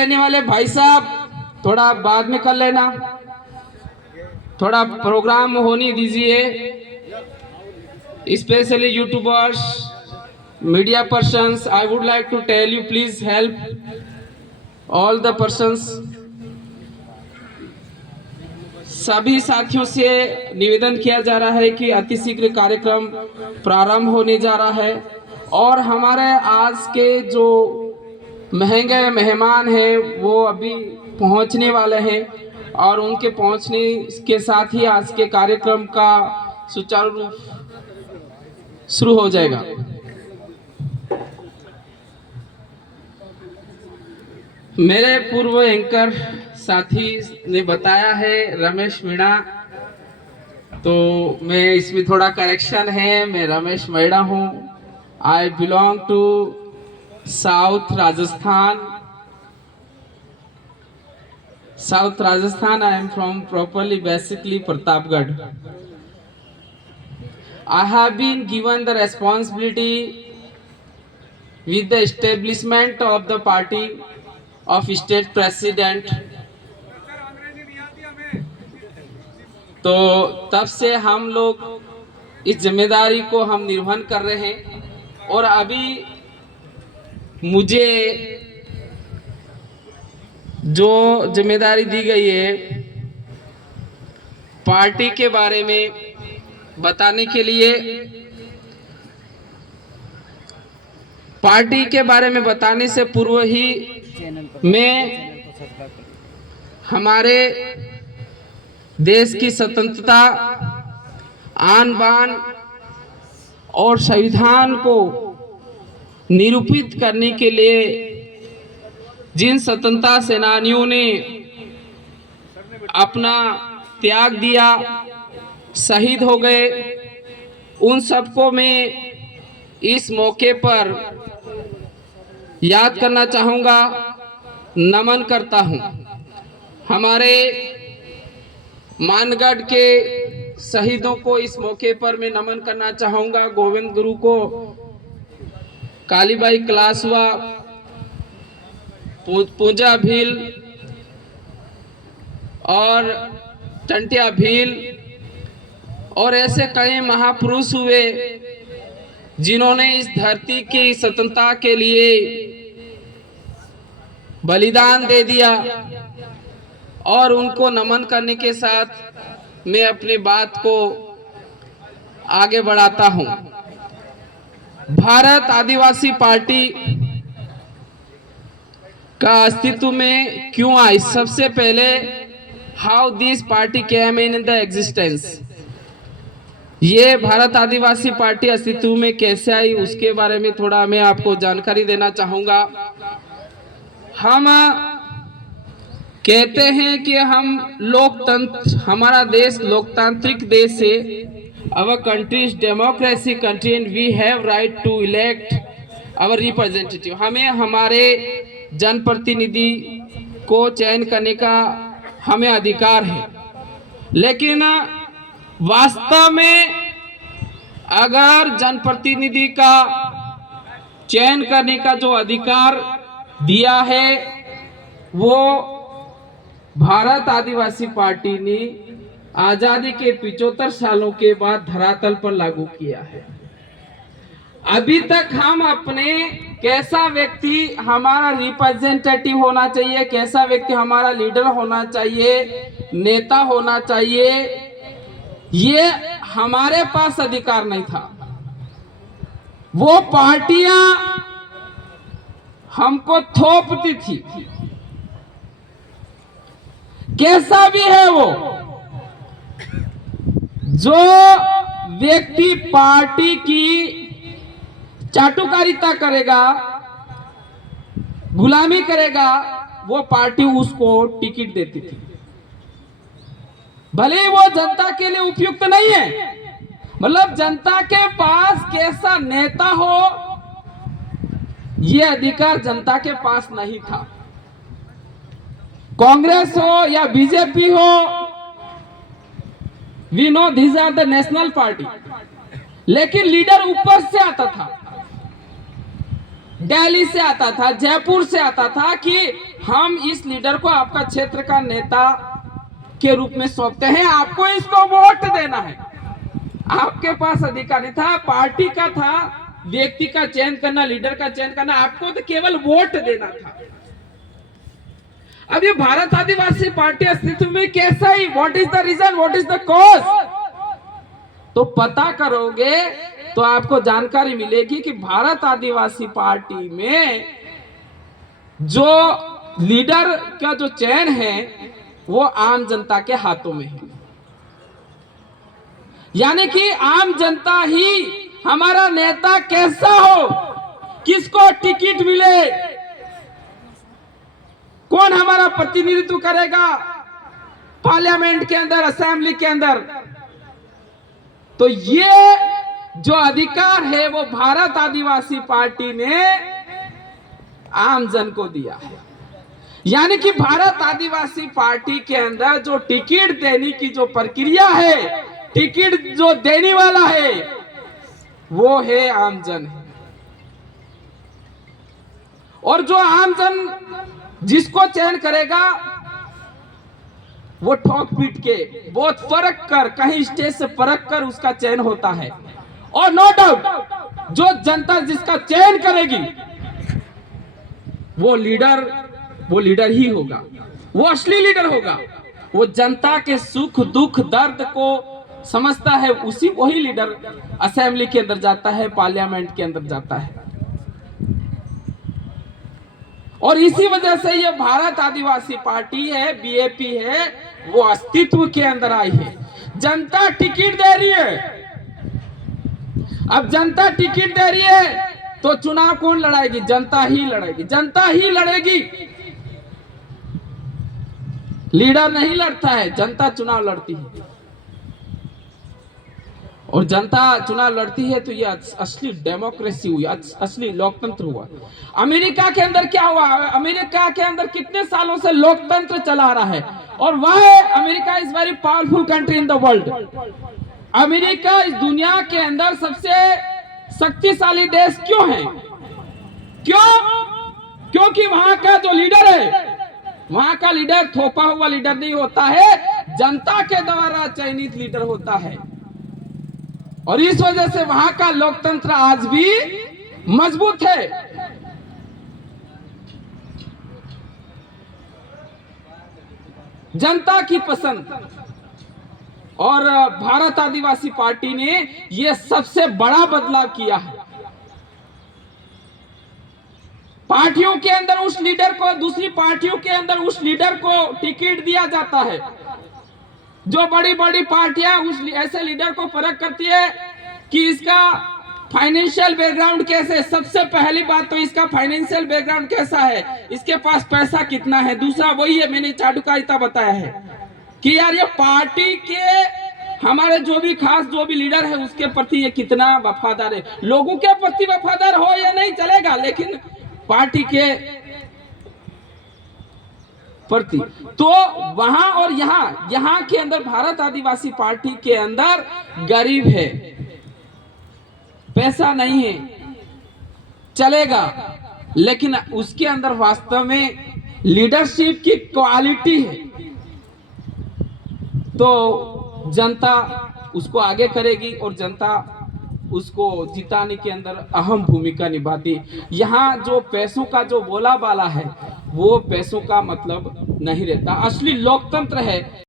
रहने वाले भाई साहब थोड़ा बाद में कर लेना, थोड़ा प्रोग्राम होने दीजिए। Specially YouTubers, media persons, I would like to tell you please help all the persons. सभी साथियों से निवेदन किया जा रहा है कि अतिशीघ्र कार्यक्रम प्रारंभ होने जा रहा है और हमारे आज के जो महंगे मेहमान हैं वो अभी पहुंचने वाले हैं और उनके पहुंचने के साथ ही आज के कार्यक्रम का सुचारू रूप शुरू हो जाएगा। मेरे पूर्व एंकर साथी ने बताया है रमेश मीणा, तो मैं इसमें थोड़ा करेक्शन है, मैं रमेश मीणा हूँ। I belong to south Rajasthan. I am from properly basically Pratapgarh. I have been given the responsibility with the establishment of the party of state president. तो तब से हम लोग इस जिम्मेदारी को हम निर्वहन कर रहे हैं और अभी मुझे जो जिम्मेदारी दी गई है पार्टी के बारे में बताने के लिए, पार्टी के बारे में बताने से पूर्व ही मैं हमारे देश की स्वतंत्रता, आन बान और संविधान को निरूपित करने के लिए जिन स्वतंत्रता सेनानियों ने अपना त्याग दिया, शहीद हो गए, उन सबको मैं इस मौके पर याद करना चाहूँगा, नमन करता हूँ। हमारे मानगढ़ के शहीदों को इस मौके पर मैं नमन करना चाहूँगा। गोविंद गुरु को, कालीबाई कलासवा, पूजा भील और टंटिया भील और ऐसे कई महापुरुष हुए जिन्होंने इस धरती की स्वतंत्रता के लिए बलिदान दे दिया और उनको नमन करने के साथ मैं अपनी बात को आगे बढ़ाता हूं। भारत आदिवासी पार्टी का अस्तित्व में क्यों आई? सबसे पहले how this party came in the existence, ये भारत आदिवासी पार्टी अस्तित्व में कैसे आई उसके बारे में थोड़ा मैं आपको जानकारी देना चाहूँगा। हम कहते हैं कि हम लोकतंत्र, हमारा देश लोकतांत्रिक देश है। Our country is democracy country and we have right to elect our representative. हमें हमारे जनप्रतिनिधि को चयन करने का हमें अधिकार है, लेकिन वास्तव में अगर जनप्रतिनिधि का चयन करने का जो अधिकार दिया है वो भारत आदिवासी पार्टी ने आजादी के 75 सालों के बाद धरातल पर लागू किया है। अभी तक हम अपने कैसा व्यक्ति हमारा रिप्रेजेंटेटिव होना चाहिए, कैसा व्यक्ति हमारा लीडर होना चाहिए, नेता होना चाहिए, ये हमारे पास अधिकार नहीं था। वो पार्टियां हमको थोपती थी। कैसा भी है वो, जो व्यक्ति पार्टी की चाटुकारिता करेगा, गुलामी करेगा, वो पार्टी उसको टिकट देती थी। भले वो जनता के लिए उपयुक्त नहीं है, मतलब जनता के पास कैसा नेता हो ये अधिकार जनता के पास नहीं था। कांग्रेस हो या बीजेपी हो, we know these are the national party, लेकिन लीडर ऊपर से आता था। दिल्ली से आता था, जयपुर से आता था कि हम इस लीडर को आपका क्षेत्र का नेता के रूप में सौंपते हैं, आपको इसको वोट देना है। आपके पास अधिकार नहीं था, पार्टी का था व्यक्ति का चयन करना, लीडर का चयन करना, आपको तो केवल वोट देना था। अब ये भारत आदिवासी पार्टी अस्तित्व में कैसा ही, what is the reason, what is the cause, तो पता करोगे तो आपको जानकारी मिलेगी कि भारत आदिवासी पार्टी में जो लीडर का जो चयन है वो आम जनता के हाथों में है। यानी कि आम जनता ही हमारा नेता कैसा हो, किसको टिकट मिले, कौन हमारा प्रतिनिधित्व करेगा पार्लियामेंट के अंदर, असेंबली के अंदर, तो ये जो अधिकार है वो भारत आदिवासी पार्टी ने आम जन को दिया है। यानी कि भारत आदिवासी पार्टी के अंदर जो टिकट देने की जो प्रक्रिया है, टिकट जो देने वाला है वो है आम जन है। और जो आम जन जिसको चयन करेगा वो ठोक पीट के बहुत फर्क कर, कहीं स्टेज से परख कर उसका चयन होता है। और नो डाउट जो जनता जिसका चयन करेगी वो लीडर ही होगा, वो असली लीडर होगा, वो जनता के सुख दुख दर्द को समझता है, वही लीडर असेंबली के अंदर जाता है, पार्लियामेंट के अंदर जाता है। और इसी वजह से ये भारत आदिवासी पार्टी है, बीएपी है, वो अस्तित्व के अंदर आई है। जनता टिकट दे रही है, अब जनता टिकट दे रही है तो चुनाव कौन लड़ाएगी, जनता ही लड़ेगी, जनता ही लड़ेगी, लीडर नहीं लड़ता है, जनता चुनाव लड़ती है। और जनता चुनाव लड़ती है तो ये असली डेमोक्रेसी हुई, असली लोकतंत्र हुआ। अमेरिका के अंदर क्या हुआ, अमेरिका के अंदर कितने सालों से लोकतंत्र चला रहा है, और वह America is very powerful country in the world. America इस दुनिया के अंदर सबसे शक्तिशाली देश क्यों है, क्योंकि वहां का जो लीडर है, वहां का लीडर थोपा हुआ लीडर नहीं होता है, जनता के द्वारा चयनित लीडर होता है। और इस वजह से वहां का लोकतंत्र आज भी मजबूत है। जनता की पसंद, और भारत आदिवासी पार्टी ने यह सबसे बड़ा बदलाव किया है। पार्टियों के अंदर उस लीडर को, दूसरी पार्टियों के अंदर उस लीडर को टिकट दिया जाता है। जो बड़ी बड़ी पार्टियां उस ऐसे लीडर को परख करती है कि इसका फाइनेंशियल बैकग्राउंड कैसे है। सबसे पहली बात तो इसका फाइनेंशियल बैकग्राउंड कैसा है, इसके पास पैसा कितना है। दूसरा वही है, मैंने चाटुकारिता बताया है कि यार ये पार्टी के हमारे जो भी खास जो भी लीडर है उसके प्रति ये कितना वफादार है। लोगों के प्रति वफादार हो या नहीं चलेगा, लेकिन पार्टी के प्रति तो वहां और यहाँ के अंदर भारत आदिवासी पार्टी के अंदर गरीब है, पैसा नहीं है, चलेगा, लेकिन उसके अंदर वास्तव में लीडरशिप की क्वालिटी है, तो जनता उसको आगे करेगी और जनता उसको जिताने के अंदर अहम भूमिका निभाती। यहाँ जो पैसों का जो बोला बाला है वो पैसों का मतलब नहीं रहता। असली लोकतंत्र है